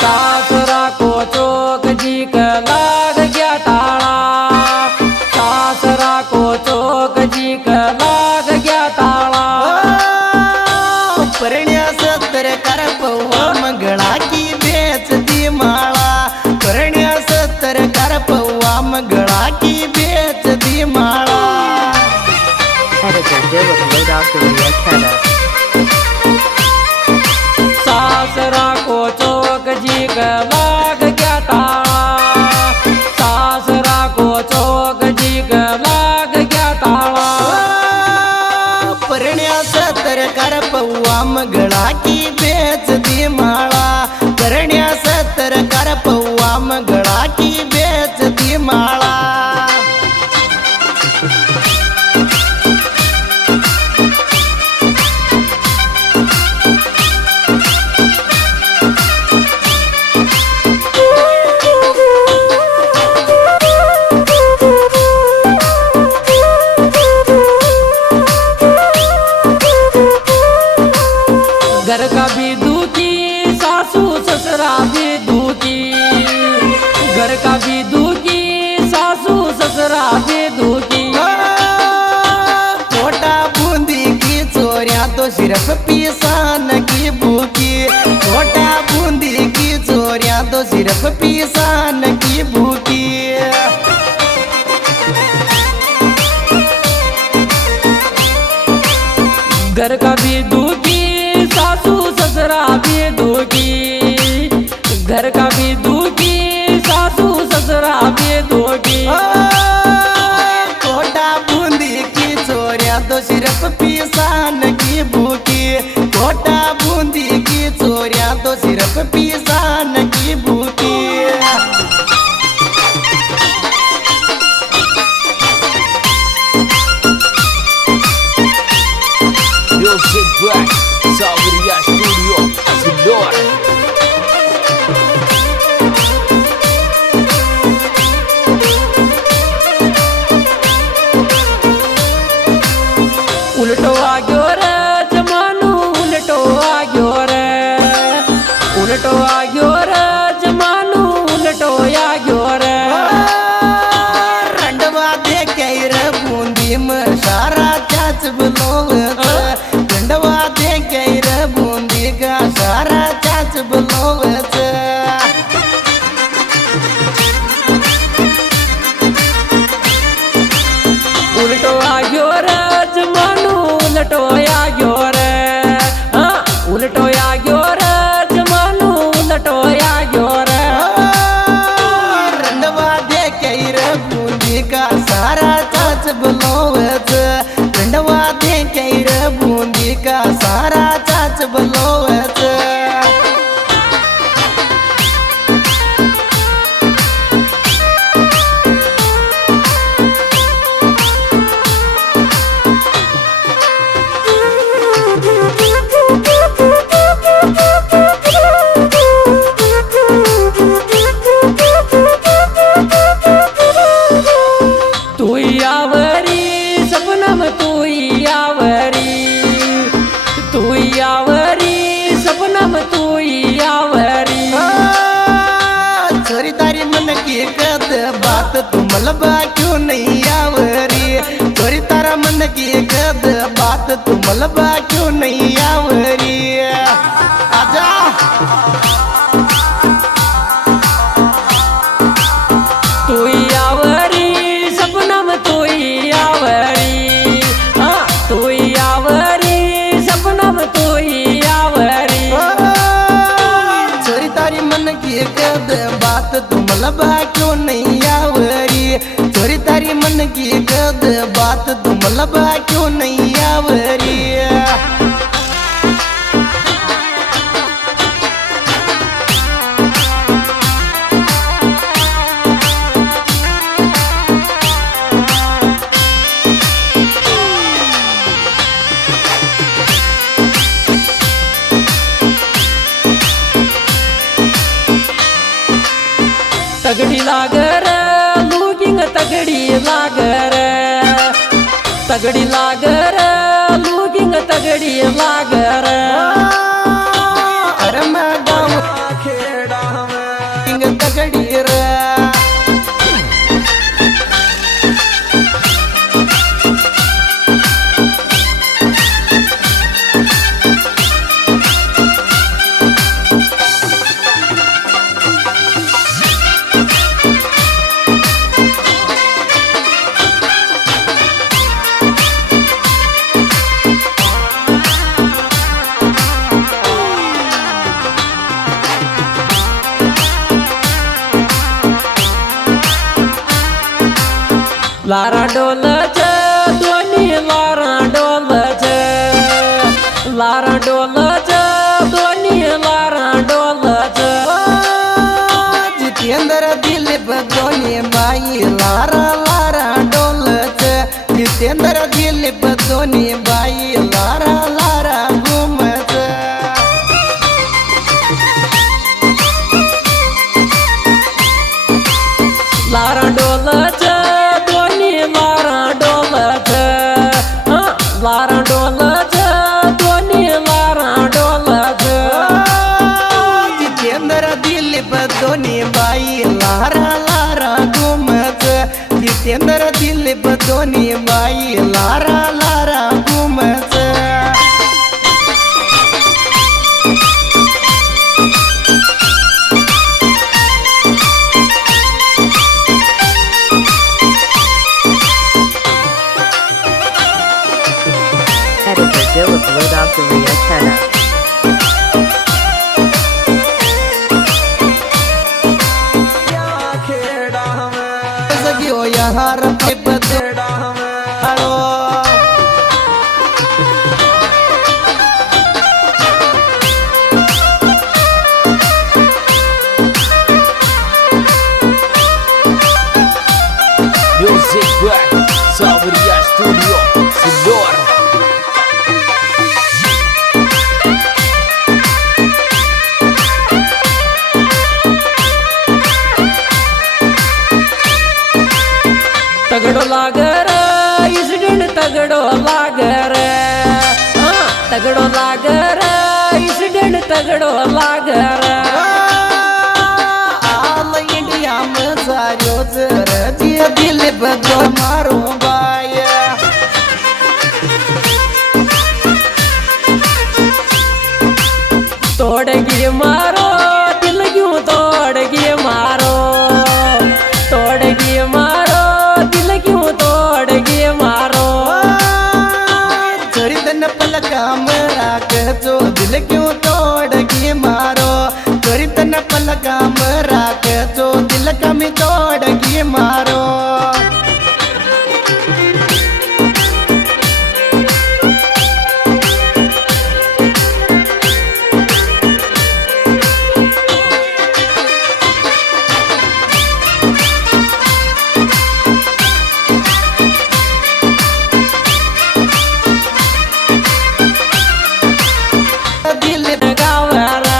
सासरा को चौक जी का लाग गया ताला, सासरा को चौक जी का लाग गया ताला। परण्या सत्तर कर पौवा मंगला की बेच दी माला, परण्या सत्तर कर पौवा मंगला की बेच दी माला। Editor Dylan laid out the antenna. सासरा को चौक जी का लाग गया ताला, सासरा को चौक जी का लाग गया ताला। परण्या सत्तर कर पौवा मंगला की बेच दी माला, परण्या सत्तर कर पौवा मंगला की बेच दी माला। घर का भी दुखी सासू ससुरा भी दुखी, घर का भी दुखी सासू ससुरा भी दुखी। छोटा बूंदी की चोरियां तो सिर्फ पीसान की भूखी, छोटा बूंदी की चोरियां तो सिर्फ पीसान की भूखी। घर का भी दुखी सासू ससुरा भी दुखी, घर का भी दुखी सासू ससुरा भी दुखी। छोटा बूंदी की चोरियां तो सिर्फ पीसान की भूखी, छोटा बूंदी की चोरियां तो सिर्फ पीसान की भूखी। Music Black, Salvaria Studio, Sonora. उल्टो आग्यो रे जमानो उल्टो आग्यो रे, उल्टो आग्यो रे जमानो उल्टो आग्यो रे। रंडवा दे रे बूंदी में सारा चाच बलोवत, रंडवा दे रे बूंदी का सारा चाच बलोवत। उल्टो आग्यो रे जमानो उल्टो आग्यो रे, हाँ उल्टो आग्यो रे जमानो उल्टो आग्यो रे। रंडवा दे रे बूंदी का सारा चाच बलोवत, रंडवा दे रे बूंदी का सारा चाच बलोवत। तू यावरी सपनम तू यावरी, तू यावरी सपनम तू यावरी। छोरी तारी मन की कद बात तू मलबा क्यों नहीं आवरी, छोरी तारा मन की कद बात तू मलबा क्यों नहीं आवरी। आजा तू यावरी सपनम तू यावरी, हाँ तू यावरी सपनम तू यावरी। छोरी तारी मन की कद बात तू मलबा क्यों नहीं आवरी, छोरी तारी मन की कद बात तू मलबा क्यों नहीं आवरी। तगड़ी लागर लुकिंग तगड़ी लागर, तगड़ी लागर लुकिंग तगड़ी लागर। लारा डोल दोन्ही लारा डोल लारा डोल दोन्ही लारा डोल जितेंद्र दिलीप दोन्ही बाई लारा लारा डोलच जितेंद्र दिलीप दोन्ही बाई लारा लारा घुमच लारा डोल दोन्ही लारा डोल लारा डोल दोन्ही लारा डोल जितेंद्र दिलीप दोन्ही बाई लारा लारा घुमच जितेंद्र दिलीप दोन्ही बाई लारा लारा घुमच Editor Dilip Lodogdaria Keta. सगियो यहाँ रखे बदेड़ा हलो Music by Sabriya Studio Silor. तगड़ो लागर इसडेंट तगड़ो लागर तगड़ो लागर इसडेंट तगड़ो लागर आल इंडिया में सारो जर जी दिलीप दो मारो बाय तोड़गी मारो दिल क्यों तोड़गी मारो तोड़गी मारो दिल क्यों तोड़गी मारो चरितन पलका में राख जो दिल क्यों तोड़गी मारो चरितन पलका में राख जो दिल कमी तोड़गी मारो दिलीप गावरा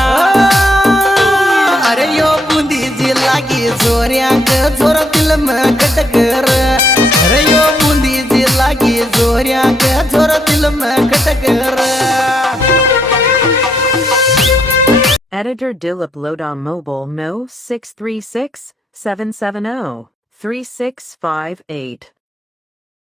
अरे यो बूंदी जी लागी जोरियांक जोर दिल में खटकर अरे यो बूंदी जी लागी जोरियांक जोर दिल में Khatkar Editor Dilip Lodon Mobile No 636 770 3658.